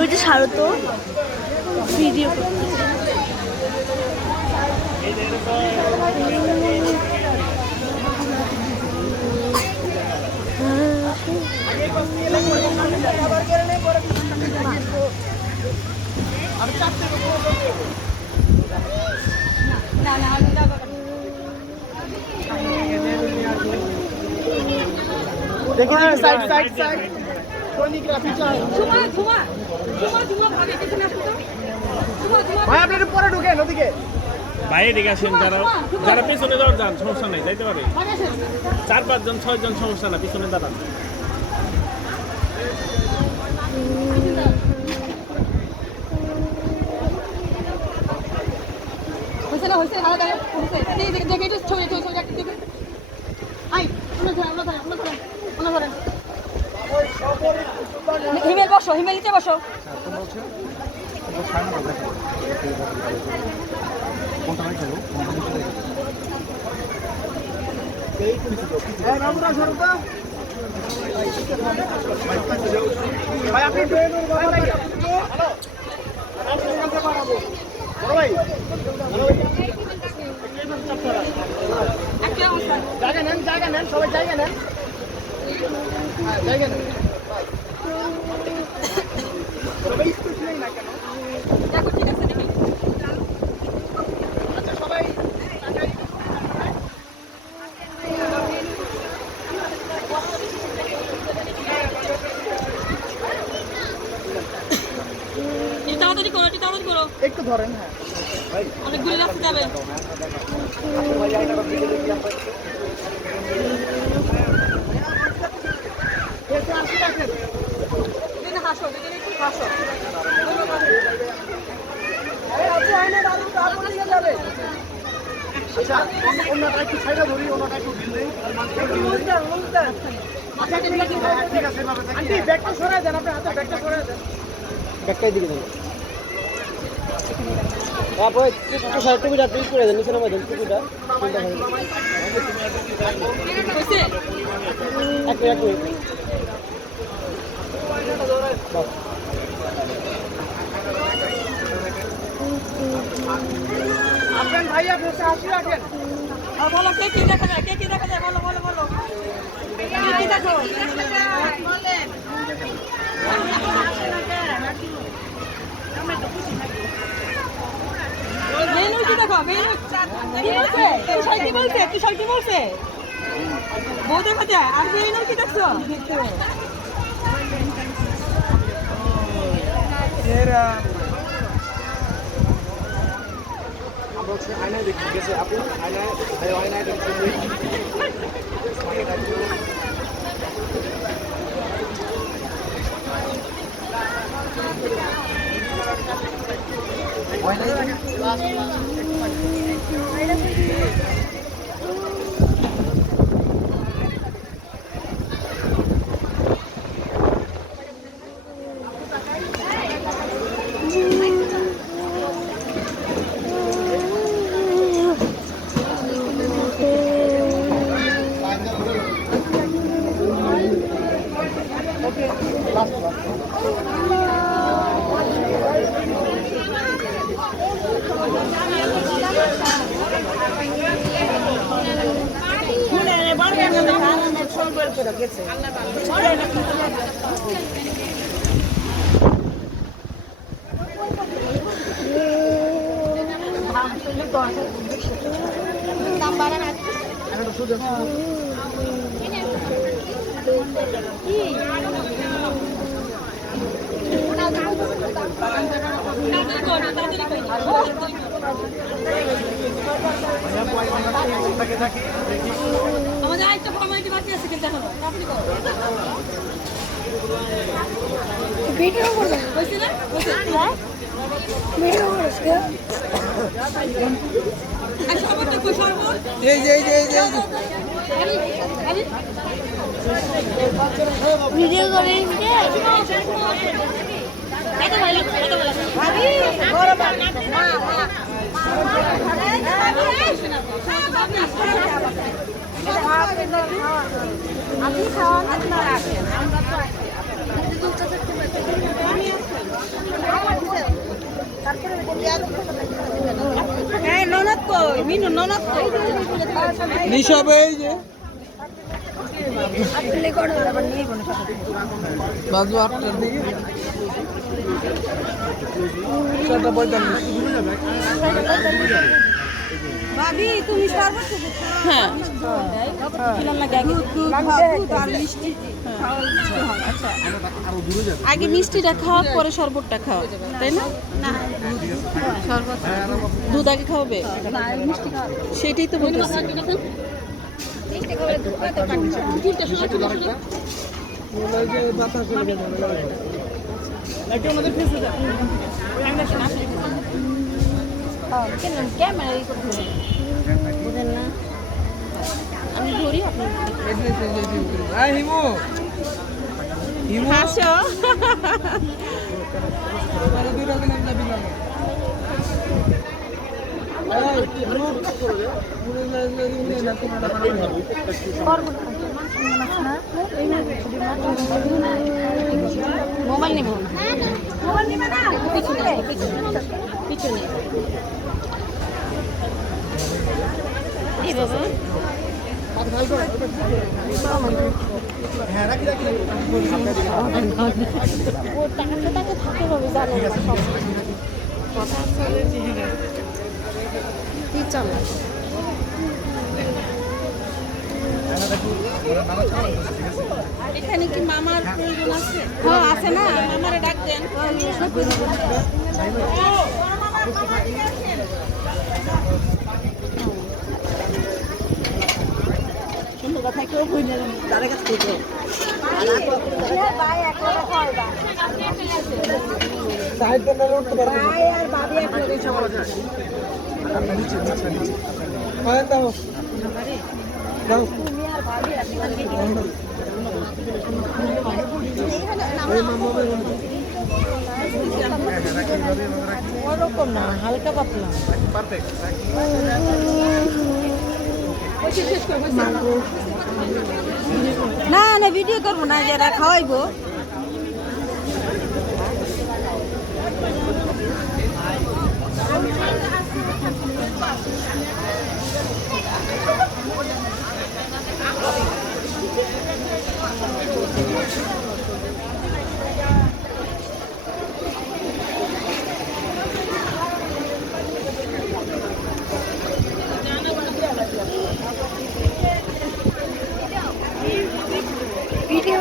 ওইটা ছাড়ো তো, ভিডিও করতে। देखिए साइड साइड साइड फोटोग्राफी चाहे झुमा झुमा झुमा झुमा भागे किसी ने तो झुमा झुमा ভাই আপনি একটু পরে ঢোকেন ওদিকে বাইরে দিকে আসেন, যারা যারা পিছনে যাওয়ার যান সমস্যা নেই, যাইতে পারে। 4-5 জন 6 জন সমস্যা না, পিছনে দাঁড়ান। হইছে আলাদা হইছে এই দেখে একটু ছবি ছবি ছবি একটা দিবেন আই আমরা ধরেন হিমেল বসো, হিমেল নিচে বসো। ভাই আপনি একটু হ্যালো বড় ভাই একটা অবস্থা জায়গা নেন সবাই জায়গা নেন জায়গা নেন সবাই স্পেস নেই না কেন দেখো ঠিক আছে দেখি আচ্ছা সবাই তাড়াতাড়ি করো একটু ধরেন হ্যাঁ ভাই অনেকগুলো রাস্তা যাবে হাসো একটু হাসো আচ্ছা অন্যটা একটু সাইডে ধরি অন্যটা একটু ঢিল দেই আচ্ছা ঠিক আছে আন্টি ব্যাগটা সরায় দেন আপনি হাতে ব্যাগটা সরায় দেন ব্যাগটাই দিকে দেন তারপরে একটু সাইড টুপিটা টুইট করে দেন নিচে নামাই দেন টুপিটা হইছে এক মিনিট আপনার ভাই আপনি হাসি রাখেন আর বলো কে কি দেখা যায় বলো কি দেখো মেনু কি দেখো মেনু কি বলছে কি বলছে বউ দেখা যায় আর মেনু কি দেখছো আমরা হচ্ছে আয়নায় দেখি ঠিক আছে আপনি আয়নায় দেখছেন আমাদের আরেকটা ফর্মালিটি বাকি আছে কিন্তু এখনো তাড়াতাড়ি করো ভিডিও করবে হইছে না ভিডিও করছে আর সবার তো সর্বত এই ভিডিও করে এত ভালো আপনি খাওয়ান আপনারা আসেন আমরা তো আসি হ্যাঁ ননদ কই মিনু ননদ কই নিশাব এই যে আপনি করে বাজু 8টার দিকে 7:45 ভাবি তুমি শরবত হ্যাঁ খেলাম না আগে দুধ আর মিষ্টি আচ্ছা আগে মিষ্টিটা খাও পরে শরবতটা খাও তাই না শরবত দুধ আগে খাওয়াবে সেটাই তো বলতেছি ক্যামেরা বুঝেন না আমি ধরি আপনি হিমু হিমু হাসো আরে দুইটা দিলাম না দিলাম মোবাইল নেব মোবাইল নেবে না পিছনে এই বাবা ও টাকাটা তাকে থাকতে হবে জানে না সব কথা কি চালা এখানে কি মামার প্রয়োজন আছে হ্যাঁ আছে না মামারে ডাক দেন সুন্দর কথা কেউ বুঝলেন তাদের কাছে থেকে ভাই এক কথা খাওয়া সাহিত্য না উঠতে পারবে ভাই আর ভাবি এক লগে সবাই নিচে দাও দাও ওরকম না হালকা পাতলা না না ভিডিও করবো না যারা খাওয়াইবো ভিডিও